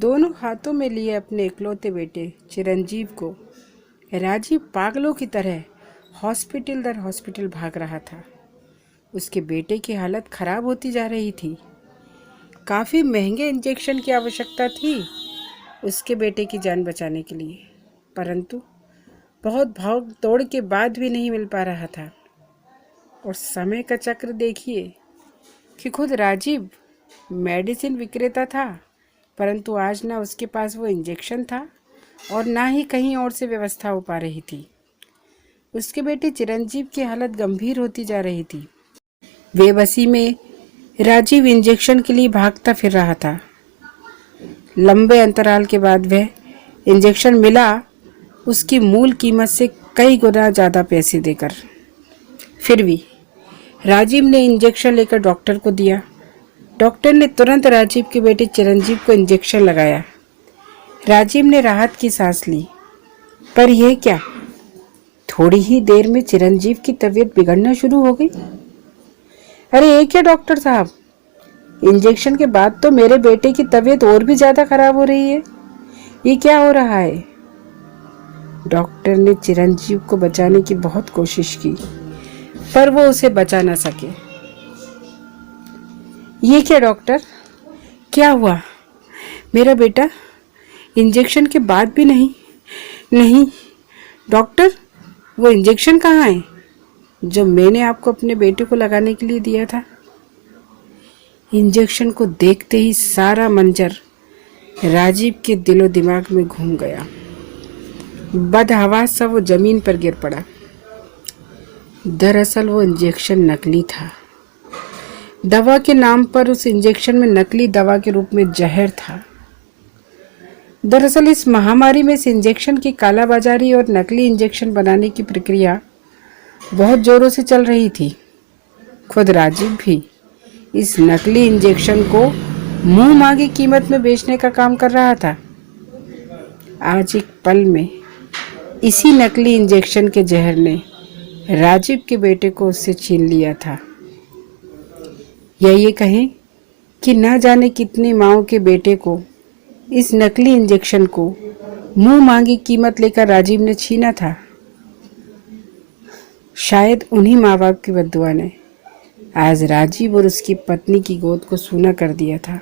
दोनों हाथों में लिए अपने इकलौते बेटे चिरंजीव को राजीव पागलों की तरह हॉस्पिटल दर हॉस्पिटल भाग रहा था। उसके बेटे की हालत खराब होती जा रही थी। काफ़ी महंगे इंजेक्शन की आवश्यकता थी उसके बेटे की जान बचाने के लिए, परंतु बहुत भाग दौड़ के बाद भी नहीं मिल पा रहा था। और समय का चक्र देखिए कि खुद राजीव मेडिसिन विक्रेता था, परंतु आज ना उसके पास वो इंजेक्शन था और ना ही कहीं और से व्यवस्था हो पा रही थी। उसके बेटे चिरंजीव की हालत गंभीर होती जा रही थी। बेबसी में राजीव इंजेक्शन के लिए भागता फिर रहा था। लंबे अंतराल के बाद वह इंजेक्शन मिला, उसकी मूल कीमत से कई गुना ज़्यादा पैसे देकर। फिर भी राजीव ने इंजेक्शन लेकर डॉक्टर को दिया। डॉक्टर ने तुरंत राजीव के बेटे चिरंजीव को इंजेक्शन लगाया। राजीव ने राहत की सांस ली, पर यह क्या, थोड़ी ही देर में चिरंजीव की तबीयत बिगड़ना शुरू हो गई। अरे ये क्या डॉक्टर साहब, इंजेक्शन के बाद तो मेरे बेटे की तबीयत और भी ज़्यादा खराब हो रही है, ये क्या हो रहा है। डॉक्टर ने चिरंजीव को बचाने की बहुत कोशिश की, पर वो उसे बचा ना सके। ये क्या डॉक्टर, क्या हुआ, मेरा बेटा इंजेक्शन के बाद भी नहीं डॉक्टर, वो इंजेक्शन कहाँ है जो मैंने आपको अपने बेटे को लगाने के लिए दिया था। इंजेक्शन को देखते ही सारा मंजर राजीव के दिलो दिमाग में घूम गया। बदहवास सा वो जमीन पर गिर पड़ा। दरअसल वो इंजेक्शन नकली था। दवा के नाम पर उस इंजेक्शन में नकली दवा के रूप में जहर था। दरअसल इस महामारी में इस इंजेक्शन की कालाबाजारी और नकली इंजेक्शन बनाने की प्रक्रिया बहुत जोरों से चल रही थी। खुद राजीव भी इस नकली इंजेक्शन को मुंह मांगी कीमत में बेचने का काम कर रहा था। आज एक पल में इसी नकली इंजेक्शन के जहर ने राजीव के बेटे को उससे छीन लिया था। या ये कहें कि ना जाने कितनी माँओं के बेटे को इस नकली इंजेक्शन को मुंह मांगी कीमत लेकर राजीव ने छीना था। शायद उन्हीं माँ बाप की बद्दुआ ने आज राजीव और उसकी पत्नी की गोद को सूना कर दिया था।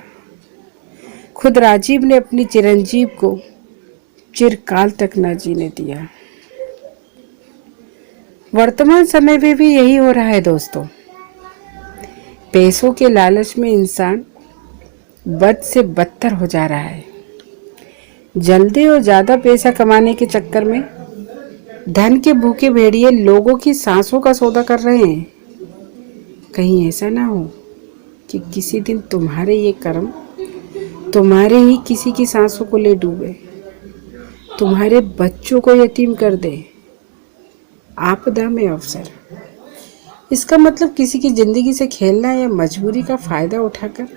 खुद राजीव ने अपनी चिरंजीव को चिरकाल तक न जीने दिया। वर्तमान समय में भी यही हो रहा है दोस्तों। पैसों के लालच में इंसान बद से बदतर हो जा रहा है। जल्दी और ज़्यादा पैसा कमाने के चक्कर में धन के भूखे भेड़िए लोगों की सांसों का सौदा कर रहे हैं। कहीं ऐसा ना हो कि किसी दिन तुम्हारे ये कर्म तुम्हारे ही किसी की सांसों को ले डूबे, तुम्हारे बच्चों को यतीम कर दे। आपदा में अवसर, इसका मतलब किसी की ज़िंदगी से खेलना या मजबूरी का फ़ायदा उठाकर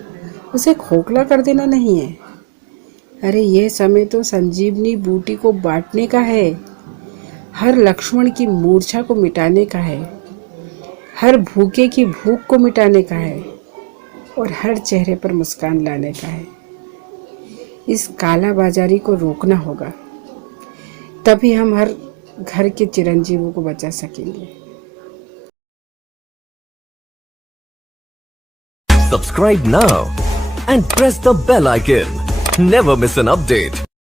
उसे खोखला कर देना नहीं है। अरे ये समय तो संजीवनी बूटी को बांटने का है, हर लक्ष्मण की मूर्छा को मिटाने का है, हर भूखे की भूख को मिटाने का है और हर चेहरे पर मुस्कान लाने का है। इस काला बाजारी को रोकना होगा, तभी हम हर घर के चिरंजीवों को बचा सकेंगे। Subscribe now and press the bell icon. Never miss an update.